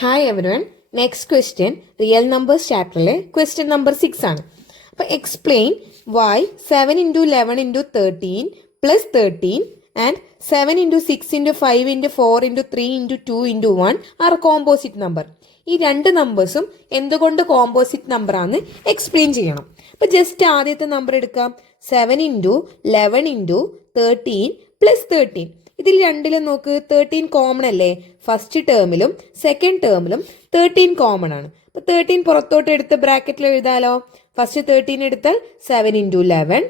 Hi everyone. Next question real numbers ചാപ്റ്ററിലെ question number 6 ആണ്. അപ്പോൾ explain why 7 into 11 into 13 plus 13 and 7 into 6 into 5 into 4 into 3 into 2 into 1 are composite number. ഈ രണ്ട് നമ്പേഴ്സും എന്തുകൊണ്ട് composite number ആണെന്ന് explain ചെയ്യണം. അപ്പോൾ ജസ്റ്റ് ആദ്യത്തെ നമ്പർ എടുക്കാം. 7 ഇൻറ്റു 11 ഇൻറ്റു 13 പ്ലസ് 13. ഇതിൽ രണ്ടിലും നോക്ക് 13 കോമൺ അല്ലേ? ഫസ്റ്റ് ടേമിലും സെക്കൻഡ് ടേമിലും 13 കോമൺ ആണ്. അപ്പോൾ 13 പുറത്തോട്ട് എടുത്ത് ബ്രാക്കറ്റിൽ എഴുതാലോ. ഫസ്റ്റ് 13 എടുത്താൽ 7 ഇൻറ്റു 11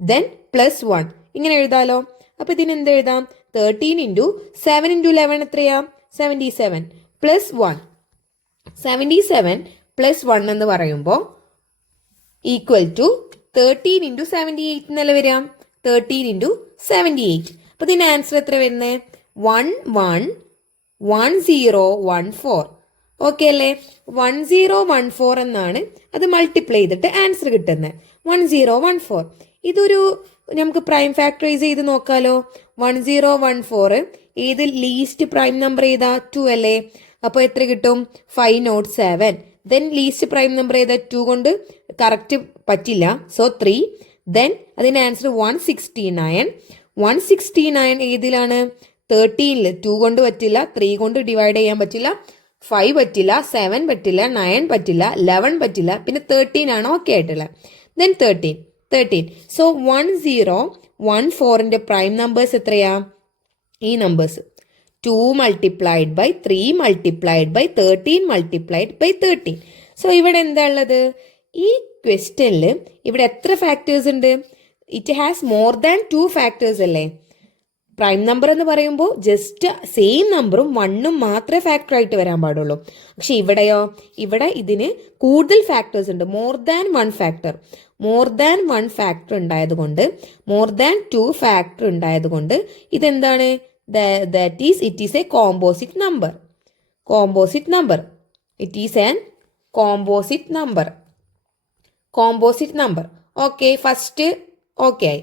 ദെൻ പ്ലസ് 1 ഇങ്ങനെ എഴുതാലോ. അപ്പോൾ ഇതിന് എന്ത് എഴുതാം? 13 ഇൻറ്റു 7 ഇൻറ്റു 11 എത്രയാ? 77 പ്ലസ് 1. 77 പ്ലസ് 1 എന്ന് പറയുമ്പോൾ ഈക്വൽ ടു 13 ഇൻറ്റു 78 എന്നല്ല വരിക. 13 ഇൻറ്റു 78. അപ്പോൾ ഇതിൻ്റെ ആൻസർ എത്ര വരുന്നത്? 111014. ഓക്കെ അല്ലേ? 1014 എന്നാണ് അത് മൾട്ടിപ്ലൈ ചെയ്തിട്ട് ആൻസർ കിട്ടുന്നത്. 1014. ഇതൊരു നമുക്ക് പ്രൈം ഫാക്ടറൈസ് ചെയ്ത് നോക്കാലോ. 1014 ഏത് ലീസ്റ്റ് പ്രൈം നമ്പർ ഏതാ? 2 അല്ലേ? അപ്പോൾ എത്ര കിട്ടും? 507. ദെൻ ലീസ്റ്റ് പ്രൈം നമ്പർ ഏതാ? 2 കൊണ്ട് കറക്റ്റ് പറ്റില്ല, സോ 3. ദെൻ അതിൻ്റെ ആൻസർ 169. 169 ഏതിലാണ്? 13. 2 കൊണ്ട് പറ്റില്ല, 3 കൊണ്ട് ഡിവൈഡ് ചെയ്യാൻ പറ്റില്ല, 5 പറ്റില്ല, 7 പറ്റില്ല, 9 പറ്റില്ല, 11 പറ്റില്ല, പിന്നെ 13 ആണ് ഓക്കെ ആയിട്ടുള്ളത്. ദെൻ 13. സോ 1014ന്റെ പ്രൈം നമ്പേഴ്സ് എത്രയാ? ഈ numbers 2 multiplied by 3 multiplied by 13 multiplied by 13. So ഇവിടെ എന്താ ഉള്ളത്? ഈ ക്വസ്റ്റ്യനിൽ ഇവിടെ എത്ര ഫാക്ടേഴ്സ് ഉണ്ട്? It has more than 2 factors അല്ലേ? പ്രൈം നമ്പർ എന്ന് പറയുമ്പോൾ ജസ്റ്റ് സെയിം നമ്പറും 1ഉം മാത്രമേ ഫാക്ടർ ആയിട്ട് വരാൻ പാടുള്ളൂ. പക്ഷെ ഇവിടെയോ? ഇവിടെ ഇതിന് കൂടുതൽ ഫാക്ടേഴ്സ് ഉണ്ട്. More than 1 factor. More than 1 factor ഉണ്ടായതുകൊണ്ട്, മോർ ദാൻ 2 ഫാക്ടർ ഉണ്ടായതുകൊണ്ട് ഇതെന്താണ്? That is it is a composite number. Composite number. It is an composite number. Composite number. Okay, first okay ആയി.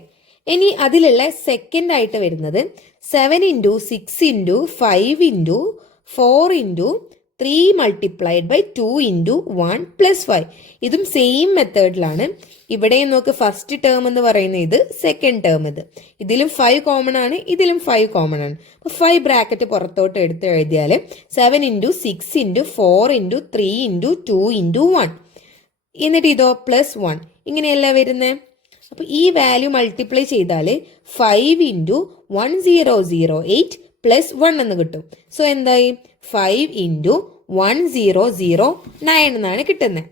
ഇനി അതിലുള്ള സെക്കൻഡ് ആയിട്ട് വരുന്നത് 7 into 6 into 5 into 4 into 3 multiplied by 2 into 1 plus 5. ഇതും same മെത്തേഡിലാണ്. ഇവിടെയും നോക്ക്, ഫസ്റ്റ് ടേം എന്ന് പറയുന്നത് ഇത്, സെക്കൻഡ് ടേം ഇത്. ഇതിലും 5 കോമൺ ആണ്, ഇതിലും 5 കോമൺ ആണ്. അപ്പോൾ 5 ബ്രാക്കറ്റ് പുറത്തോട്ട് എടുത്ത് എഴുതിയാൽ 7 into 6 into 4 into 3 into 2 into 1. എന്നിട്ട് ഇതോ പ്ലസ് 1 ഇങ്ങനെയല്ല വരുന്നത്. അപ്പോൾ ഈ വാല്യൂ മൾട്ടിപ്ലൈ ചെയ്താൽ 5 ഇൻറ്റു 1008 പ്ലസ് 1 എന്ന് കിട്ടും. സോ എന്തായി? 5 ഇൻറ്റു 1009 എന്നാണ് കിട്ടുന്നത്.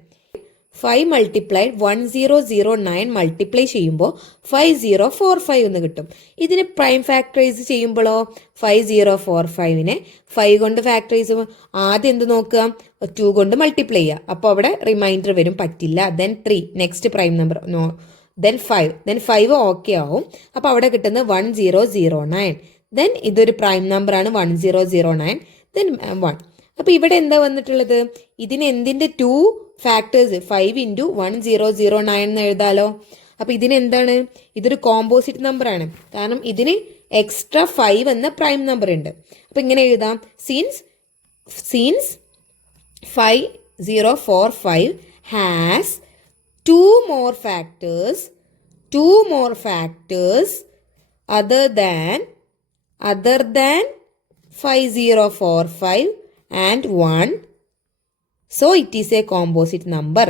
5 മൾട്ടിപ്ലൈഡ് 1009 മൾട്ടിപ്ലൈ ചെയ്യുമ്പോൾ 5045 എന്ന് കിട്ടും. ഇതിന് പ്രൈം ഫാക്ടറൈസ് ചെയ്യുമ്പോഴോ 5045നെ 5 കൊണ്ട് ഫാക്ടറൈസ് ചെയ്യുമ്പോൾ ആദ്യം എന്ത് നോക്കുക? 2 കൊണ്ട് മൾട്ടിപ്ലൈ ചെയ്യുക. അപ്പോൾ അവിടെ റിമൈൻഡർ വരും, പറ്റില്ല. Then 3 next prime number, no. Then 5 okay ആവും. അപ്പോൾ അവിടെ കിട്ടുന്നത് 1009. ദെൻ ഇതൊരു പ്രൈം നമ്പർ ആണ്, 1009. ദെൻ 1. അപ്പോൾ ഇവിടെ എന്താ വന്നിട്ടുള്ളത്? ഇതിന് എന്തിൻ്റെ 2 ഫാക്ടേഴ്സ്? 5 ഇൻറ്റു 1009 എന്ന് എഴുതാലോ. അപ്പോൾ ഇതിനെന്താണ്? ഇതൊരു കോമ്പോസിറ്റ് നമ്പർ ആണ്, കാരണം ഇതിന് എക്സ്ട്രാ 5 എന്ന പ്രൈം നമ്പർ ഉണ്ട്. അപ്പോൾ ഇങ്ങനെ എഴുതാം. Since 5045 has 2 more factors other than 5045 and 1. So it is a composite number.